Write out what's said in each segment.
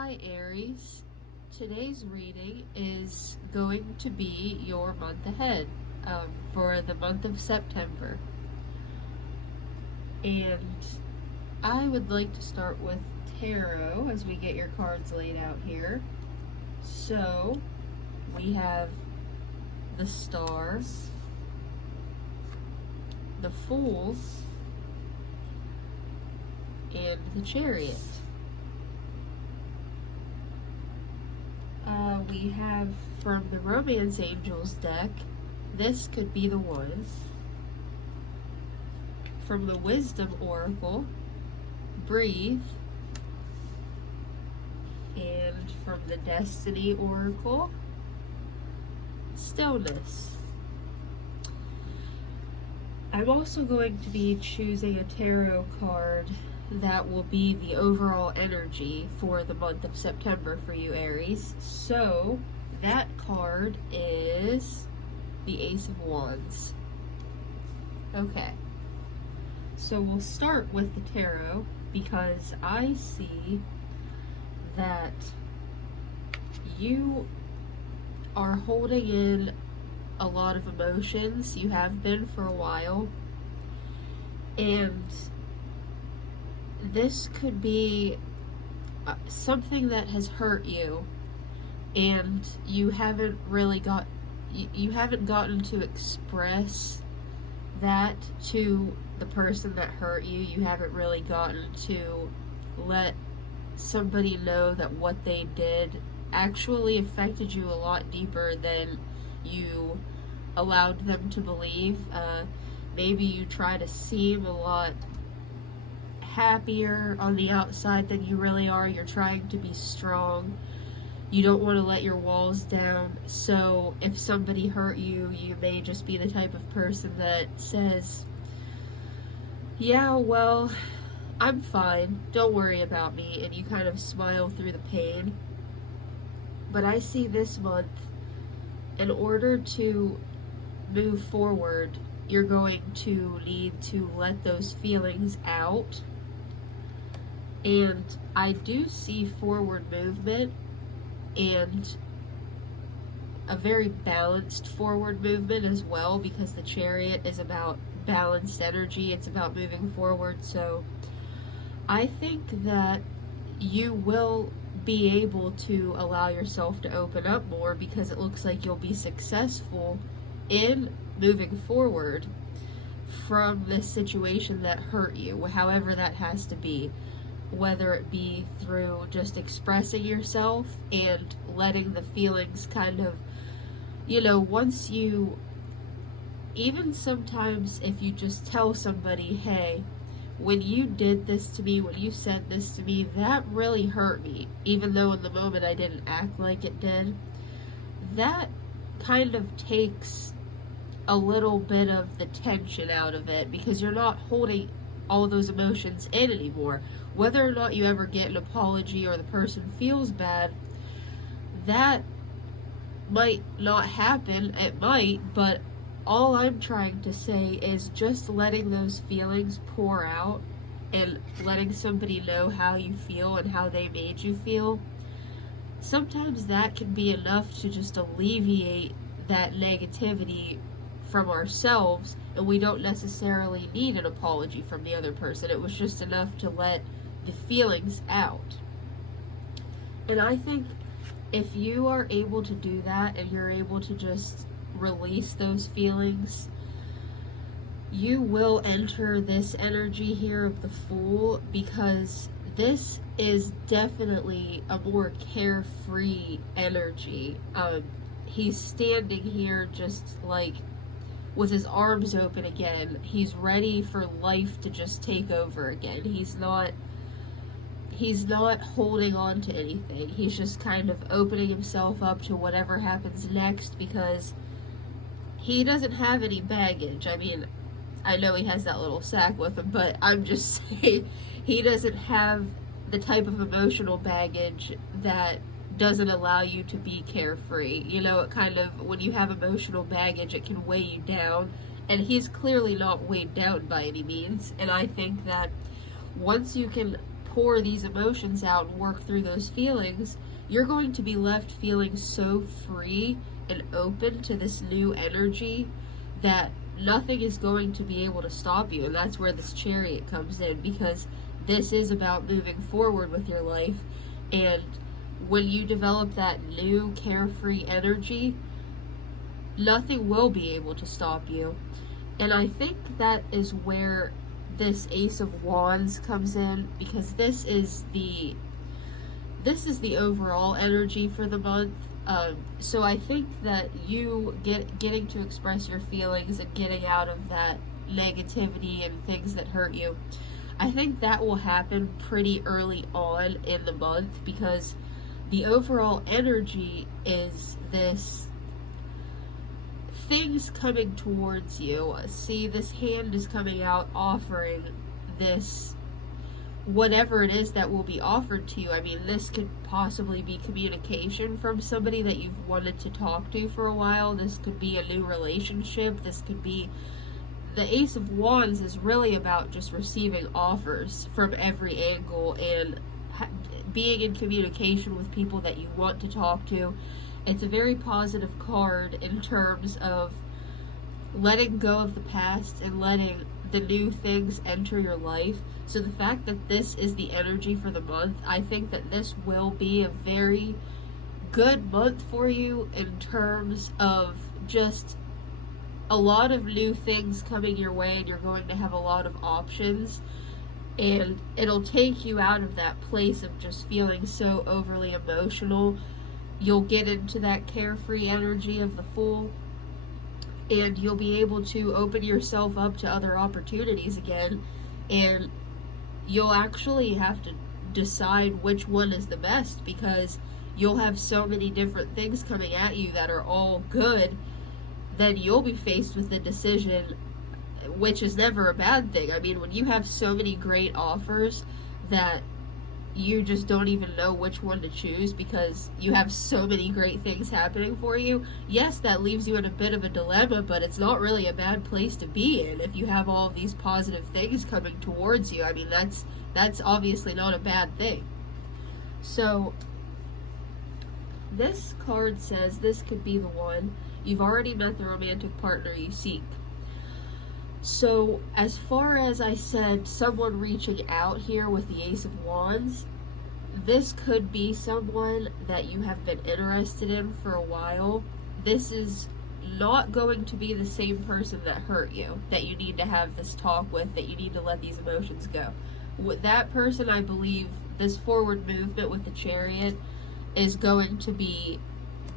Hi Aries, today's reading is going to be your month ahead for the month of September. And I would like to start with tarot as we get your cards laid out here. So we have the Star, the Fool, and the Chariot. We have from the Romance Angels deck, this could be the one. From the Wisdom Oracle, Breathe. And from the Destiny Oracle, Stillness. I'm also going to be choosing a tarot card that will be the overall energy for the month of September for you, Aries. So that card is the Ace of Wands. Okay, so we'll start with the tarot because I see that you are holding in a lot of emotions. You have been for a while, and this could be something that has hurt you, and you haven't gotten to express that to the person that hurt you. You haven't really gotten to let somebody know that what they did actually affected you a lot deeper than you allowed them to believe. Maybe you try to seem a lot happier on the outside than you really are. You're trying to be strong. You don't want to let your walls down. So if somebody hurt you, you may just be the type of person that says, yeah, well, I'm fine, don't worry about me, and you kind of smile through the pain. But I see this month, in order to move forward, you're going to need to let those feelings out. And I do see forward movement, and a very balanced forward movement as well, because the Chariot is about balanced energy. It's about moving forward. So I think that you will be able to allow yourself to open up more, because it looks like you'll be successful in moving forward from this situation that hurt you, however that has to be. Whether it be through just expressing yourself and letting the feelings kind of, once you, even sometimes if you just tell somebody, hey, when you did this to me, when you said this to me, that really hurt me, even though in the moment I didn't act like it did, that kind of takes a little bit of the tension out of it, because you're not holding all of those emotions in anymore. Whether or not you ever get an apology or the person feels bad, that might not happen. It might, but all I'm trying to say is just letting those feelings pour out and letting somebody know how you feel and how they made you feel. Sometimes that can be enough to just alleviate that negativity from ourselves, and we don't necessarily need an apology from the other person. It was just enough to let the feelings out. And I think if you are able to do that, and you're able to just release those feelings, you will enter this energy here of the Fool, because this is definitely a more carefree energy. He's standing here just like with his arms open again. He's ready for life to just take over again. He's not holding on to anything. He's just kind of opening himself up to whatever happens next, because he doesn't have any baggage. I mean, I know he has that little sack with him, but I'm just saying he doesn't have the type of emotional baggage that doesn't allow you to be carefree. It kind of, when you have emotional baggage, it can weigh you down, and he's clearly not weighed down by any means. And I think that once you can pour these emotions out and work through those feelings, you're going to be left feeling so free and open to this new energy that nothing is going to be able to stop you. And that's where this Chariot comes in, because this is about moving forward with your life. And when you develop that new carefree energy, nothing will be able to stop you. And I think that is where this Ace of Wands comes in, because this is the overall energy for the month. So I think that you getting to express your feelings and getting out of that negativity and things that hurt you, I think that will happen pretty early on in the month, because the overall energy is this things coming towards you. See, this hand is coming out offering this, whatever it is that will be offered to you. I mean, this could possibly be communication from somebody that you've wanted to talk to for a while. This could be a new relationship. This could be, the Ace of Wands is really about just receiving offers from every angle and being in communication with people that you want to talk to. It's a very positive card in terms of letting go of the past and letting the new things enter your life. So the fact that this is the energy for the month, I think that this will be a very good month for you in terms of just a lot of new things coming your way, and you're going to have a lot of options. And it'll take you out of that place of just feeling so overly emotional. You'll get into that carefree energy of the Fool, and you'll be able to open yourself up to other opportunities again, and you'll actually have to decide which one is the best, because you'll have so many different things coming at you that are all good. Then you'll be faced with the decision, which is never a bad thing. I mean, when you have so many great offers that you just don't even know which one to choose because you have so many great things happening for you, yes, that leaves you in a bit of a dilemma, but it's not really a bad place to be in if you have all of these positive things coming towards you. I mean, that's obviously not a bad thing. So this card says this could be the one. You've already met the romantic partner you seek. So, as far as I said, someone reaching out here with the Ace of Wands, this could be someone that you have been interested in for a while. This is not going to be the same person that hurt you, that you need to have this talk with, that you need to let these emotions go. With that person, I believe this forward movement with the Chariot is going to be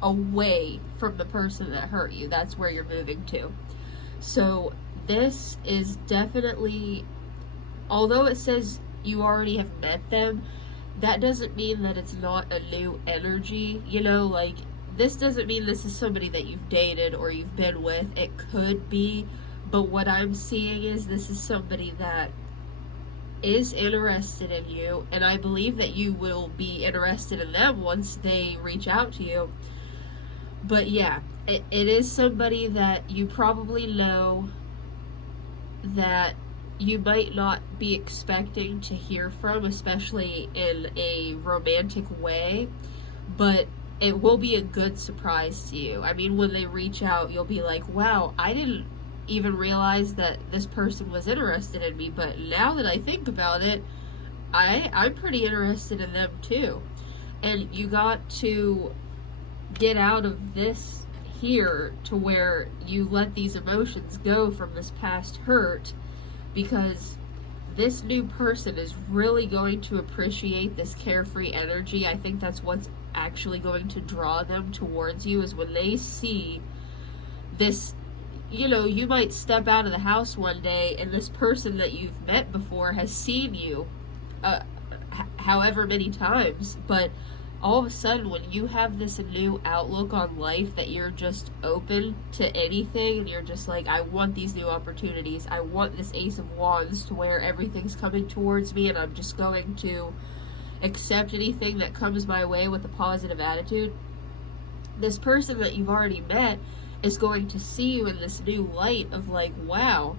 away from the person that hurt you. That's where you're moving to. So this is definitely, although it says you already have met them, that doesn't mean that it's not a new energy. You know, like, this doesn't mean this is somebody that you've dated or you've been with. It could be, but what I'm seeing is this is somebody that is interested in you, and I believe that you will be interested in them once they reach out to you. But yeah, it is somebody that you probably know that you might not be expecting to hear from, especially in a romantic way, but it will be a good surprise to you. I mean, when they reach out, you'll be like, wow, I didn't even realize that this person was interested in me, but now that I think about it, I'm pretty interested in them too. And you got to get out of this here to where you let these emotions go from this past hurt, because this new person is really going to appreciate this carefree energy. I think that's what's actually going to draw them towards you, is when they see this. You know, you might step out of the house one day and this person that you've met before has seen you however many times, but all of a sudden when you have this new outlook on life, that you're just open to anything and you're just like, I want these new opportunities, I want this Ace of Wands to where everything's coming towards me and I'm just going to accept anything that comes my way with a positive attitude. This person that you've already met is going to see you in this new light of like, wow,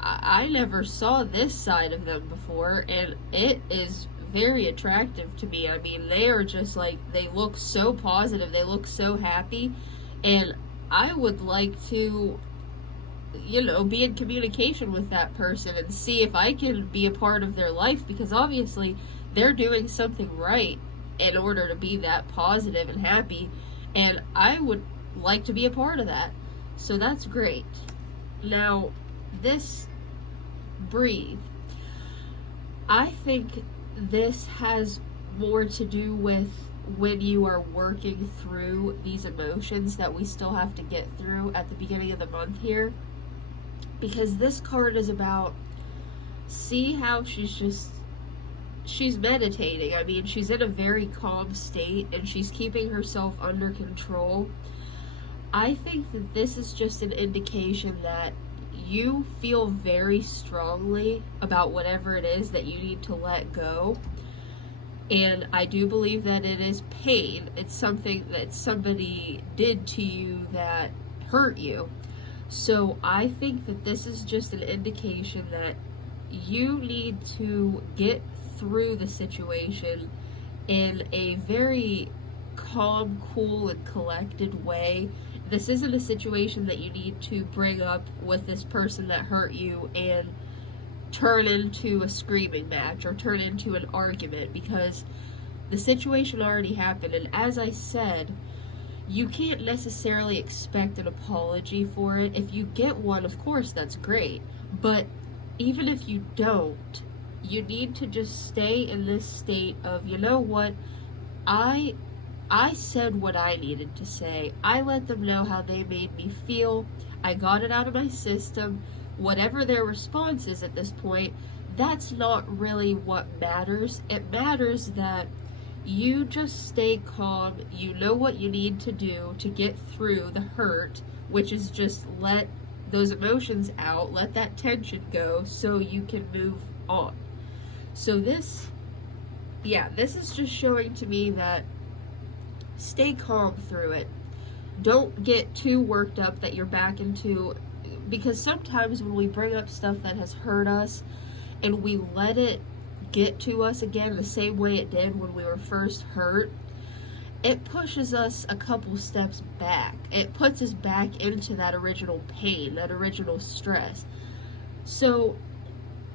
I never saw this side of them before, and it is very attractive to me. I mean, they are just like, they look so positive, they look so happy, and I would like to, you know, be in communication with that person and see if I can be a part of their life, because obviously they're doing something right in order to be that positive and happy, and I would like to be a part of that. So that's great. Now, this breathe, I think this has more to do with when you are working through these emotions that we still have to get through at the beginning of the month here. Because this card is about, see how she's meditating. I mean, she's in a very calm state and she's keeping herself under control. I think that this is just an indication that you feel very strongly about whatever it is that you need to let go. And I do believe that it is pain. It's something that somebody did to you that hurt you. So I think that this is just an indication that you need to get through the situation in a very calm, cool, and collected way. This isn't a situation that you need to bring up with this person that hurt you and turn into a screaming match or turn into an argument, because the situation already happened. And as I said, you can't necessarily expect an apology for it. If you get one, of course, that's great. But even if you don't, you need to just stay in this state of, you know what, I said what I needed to say. I let them know how they made me feel. I got it out of my system. Whatever their response is at this point, that's not really what matters. It matters that you just stay calm. You know what you need to do to get through the hurt, which is just let those emotions out, let that tension go so you can move on. So this is just showing to me that stay calm through it. Don't get too worked up that you're back into, because sometimes when we bring up stuff that has hurt us and we let it get to us again the same way it did when we were first hurt, it pushes us a couple steps back. It puts us back into that original pain, that original stress. So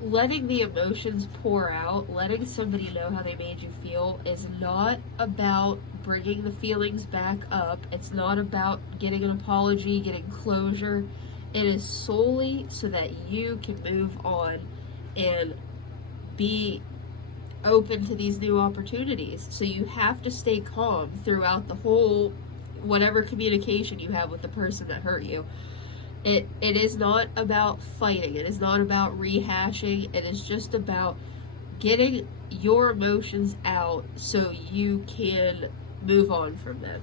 letting the emotions pour out, letting somebody know how they made you feel, is not about bringing the feelings back up. It's not about getting an apology, getting closure. It is solely so that you can move on and be open to these new opportunities. So you have to stay calm throughout the whole, whatever communication you have with the person that hurt you. It is not about fighting. It is not about rehashing. It is just about getting your emotions out so you can move on from them.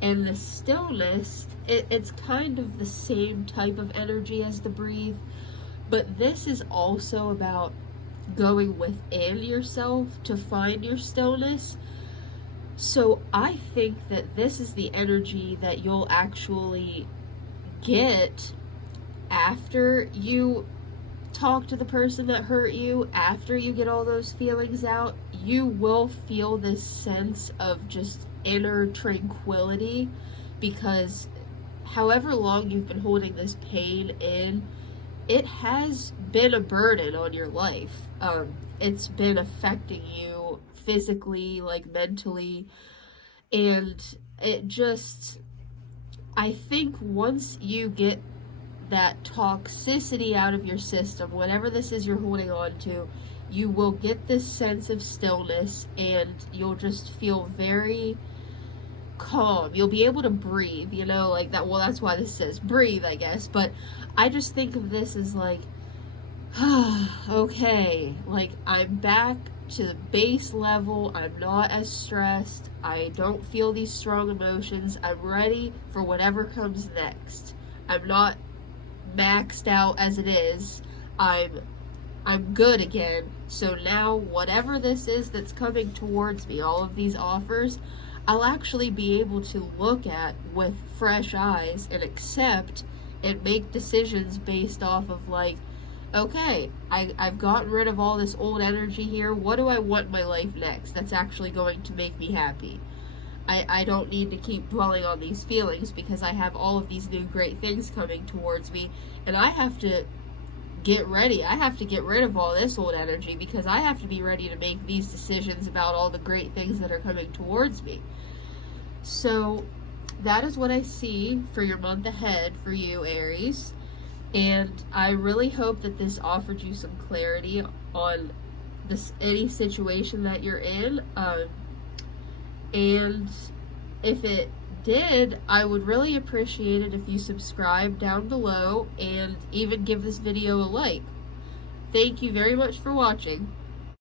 And the stillness, it's kind of the same type of energy as the breathe, but this is also about going within yourself to find your stillness. So I think that this is the energy that you'll actually get after you talk to the person that hurt you, after you get all those feelings out. You will feel this sense of just inner tranquility, because however long you've been holding this pain in, it has been a burden on your life. It's been affecting you physically, like mentally, and it just, I think once you get that toxicity out of your system, whatever this is you're holding on to, you will get this sense of stillness and you'll just feel very calm. You'll be able to breathe, you know, like that. Well, that's why this says breathe, I guess. But I just think of this as like, okay, like I'm back to the base level. I'm not as stressed. I don't feel these strong emotions. I'm ready for whatever comes next. I'm not maxed out as it is. I'm good again. So now whatever this is that's coming towards me, all of these offers, I'll actually be able to look at with fresh eyes and accept and make decisions based off of like, okay, I've gotten rid of all this old energy here. What do I want in my life next that's actually going to make me happy? I don't need to keep dwelling on these feelings because I have all of these new great things coming towards me, and I have to get ready. I have to get rid of all this old energy because I have to be ready to make these decisions about all the great things that are coming towards me. So that is what I see for your month ahead for you, Aries. And I really hope that this offered you some clarity on any situation that you're in. And if it did, I would really appreciate it if you subscribe down below and even give this video a like. Thank you very much for watching.